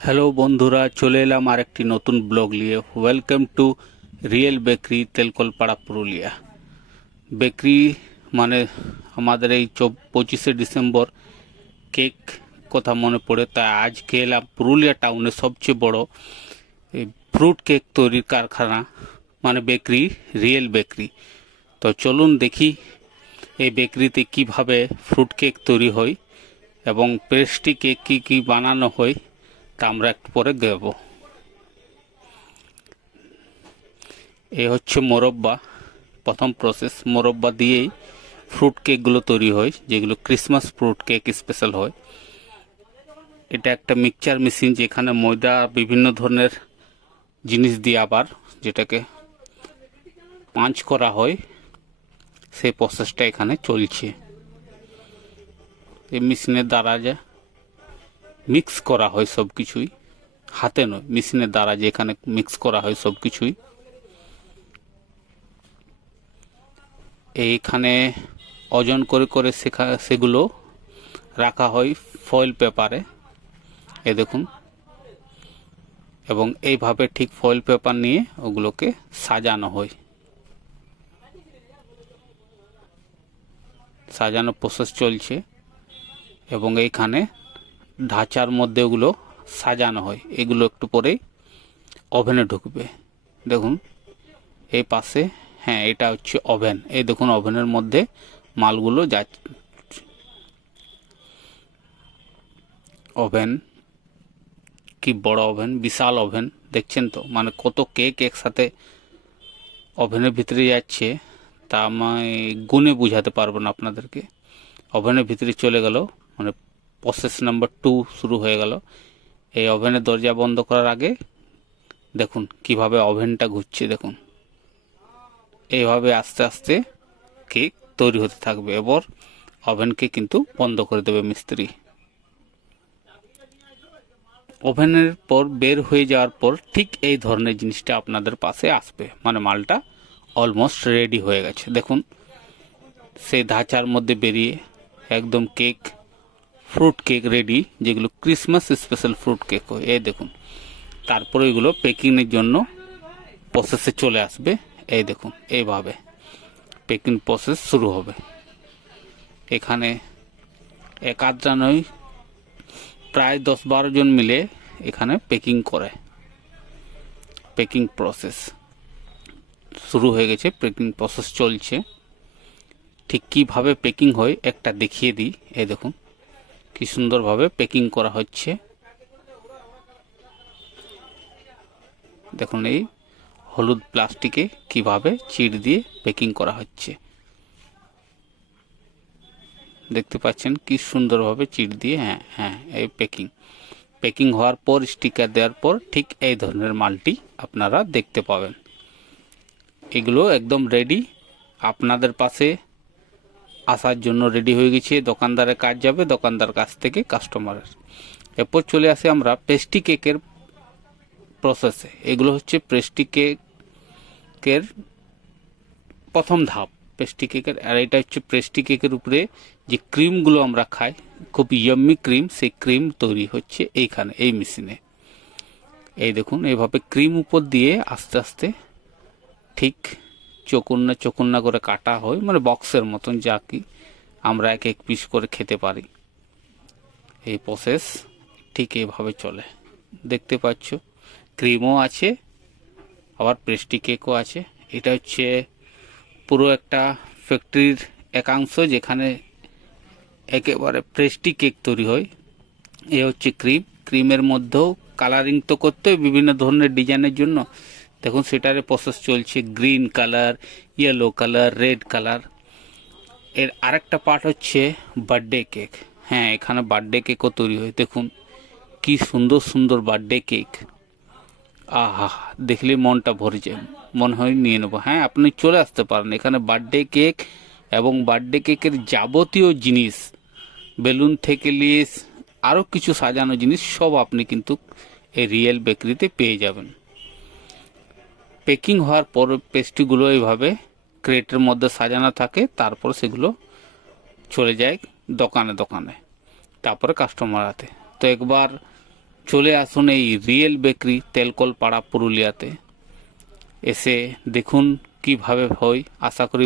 Hello বন্ধুরা, চলে এলাম আরেকটি নতুন ব্লগ নিয়ে। Welcome to real bakery Telkalpara, Purulia. Bakery মানে আমাদের এই পঁচিশে ডিসেম্বর। কেক কথা মনে পড়ে, তাই আজকে এলাম পুরুলিয়া টাউনে সবচেয়ে বড় এই ফ্রুট কেক তৈরির কারখানা মানে বেকরি রিয়েল বেকরি তো চলুন দেখি এই বেকরিতে কীভাবে ফ্রুট কেক তৈরি হয় এবং পেস্ট্রি কেক কী কী বানানো হয়। তা আমরা একটু পরে দেব। এই হচ্ছে মোরব্বা। প্রথম প্রসেস মোরব্বা দিয়েই ফ্রুট কেকগুলো তৈরি হয়, যেগুলো ক্রিসমাস ফ্রুট কেক স্পেশাল হয়। এটা একটা মিক্সচার মেশিন যেখানে ময়দা, বিভিন্ন ধরনের জিনিস দিয়ে আবার যেটাকে পাঁচ করা হয়, সেই প্রসেসটা এখানে চলছে। এই মেশিনের দ্বারা যা মিক্স করা হয় সব কিছুই। হাতে নয়, মেশিনের দ্বারা যে এখানে মিক্স করা হয় সব কিছুই। এইখানে ওজন করে করে শেখা, সেগুলো রাখা হয় ফয়েল পেপারে। এ দেখুন। এবং এইভাবে ঠিক ফয়েল পেপার নিয়ে ওগুলোকে সাজানো হয়। সাজানো প্রসেস চলছে। এবং এইখানে ঢাঁচার মধ্যে ওগুলো সাজানো হয়। এগুলো একটু পরেই ওভেনে ঢুকবে। দেখুন, এই পাশে হ্যাঁ এটা হচ্ছে ওভেন। এই দেখুন, ওভেনের মধ্যে মালগুলো যা ওভেন, কি বড় ওভেন, বিশাল ওভেন, দেখছেন তো? মানে কত কেক একসাথে ওভেনের ভিতরে যাচ্ছে, তা আমি গুনে বুঝাতে পারব না আপনাদেরকে। ওভেনের ভিতরে চলে গেল মানে প্রসেস নাম্বার টু শুরু হয়ে গেল। এই ওভেনের দরজা বন্ধ করার আগে দেখুন কীভাবে ওভেনটা ঘুরছে, দেখুন। এইভাবে আস্তে আস্তে কেক তৈরি হতে থাকবে এবার ওভেনকে কিন্তু বন্ধ করে দেবে মিস্ত্রি। ওভেনের পর বের হয়ে যাওয়ার পর ঠিক এই ধরনের জিনিসটা আপনাদের পাশে আসবে মানে মালটা অলমোস্ট রেডি হয়ে গেছে। দেখুন, সেই ধাঁচার মধ্যে বেরিয়ে একদম কেক ফ্রুট কেক রেডি যেগুলো ক্রিসমাস স্পেশাল ফ্রুট কেক হয়। এই দেখুন। তারপরে এগুলো প্যাকিংয়ের জন্য প্রসেসে চলে আসবে। এই দেখুন এইভাবে প্যাকিং প্রসেস শুরু হবে। এখানে এক আধটা নয়, প্রায় দশ বারো জন মিলে এখানে প্যাকিং করে। প্যাকিং প্রসেস শুরু হয়ে গেছে প্যাকিং প্রসেস চলছে। ঠিক কীভাবে প্যাকিং হয় একটা দেখিয়ে দিই। এই দেখুন কি সুন্দরভাবে প্যাকিং করা হচ্ছে। দেখুন এই হলুদ প্লাস্টিকে কীভাবে চিট দিয়ে প্যাকিং করা হচ্ছে। দেখতে পাচ্ছেন কি সুন্দরভাবে চিট দিয়ে হ্যাঁ হ্যাঁ এই প্যাকিং প্যাকিং হওয়ার পর স্টিকার দেওয়ার পর ঠিক এই ধরনের মালটি আপনারা দেখতে পাবেন। এগুলো একদম রেডি আপনাদের পাশে আসার জন্য রেডি হয়ে গেছে, দোকানদারের কাজ যাবে, দোকানদার কাছ থেকে কাস্টমারের এরপর চলে আসে আমরা পেস্টি কেকের প্রসেসে এগুলো হচ্ছে পেস্টি কেকের প্রথম ধাপ। পেস্টি কেকের আর এটা হচ্ছে পেস্টি কেকের উপরে যে ক্রিমগুলো আমরা খাই, খুব ইয়াম্মি ক্রিম সেই ক্রিম তৈরি হচ্ছে এইখানে, এই মেশিনে এই দেখুন এইভাবে ক্রিম উপর দিয়ে আস্তে আস্তে ঠিক চকুন্না চকুন্না করে কাটা হয় মানে বক্সের মতন যা কি আমরা এক এক পিস করে খেতে পারি। এই প্রসেস ঠিক এভাবে চলে। দেখতে পাচ্ছ ক্রিমও আছে, আবার প্রেস্টি কেকও আছে। এটা হচ্ছে পুরো একটা ফ্যাক্টরির একাংশ যেখানে একেবারে প্রেস্টি কেক তৈরি হয়। এ হচ্ছে ক্রিম ক্রিমের মধ্যেও কালারিং তো করতে বিভিন্ন ধরনের ডিজাইনের জন্য। দেখুন, সেটারে প্রসেস চলছে green colour yellow colour red কালারের আরেকটা পার্ট হচ্ছে বার্থডে কেক হ্যাঁ এখানে বার্থডে কেকও তৈরি হয়। দেখুন, কি সুন্দর সুন্দর বার্থডে কেক আহা, দেখলে মনটা ভরে যায়। মনে হয় নিয়ে নেব। হ্যাঁ আপনি চলে আসতে পারেন। এখানে বার্থডে কেক এবং বার্থডে কেকের যাবতীয় জিনিস, বেলুন থেকে নিয়ে আরও কিছু সাজানো জিনিস সব আপনি কিন্তু এই রিয়েল বেকারিতে পেয়ে যাবেন। প্যাকিং হওয়ার পর পেস্ট্রিগুলো এইভাবে ক্রেটের মধ্যে সাজানো থাকে, তারপর সেগুলো চলে যায় দোকানে দোকানে, তারপরে কাস্টমার হাতে। তো একবার চলে আসুন এই রিয়েল বেকারি তেলকল পাড়া পুরুলিয়াতে। এসে দেখুন কীভাবে হয়, আশা করি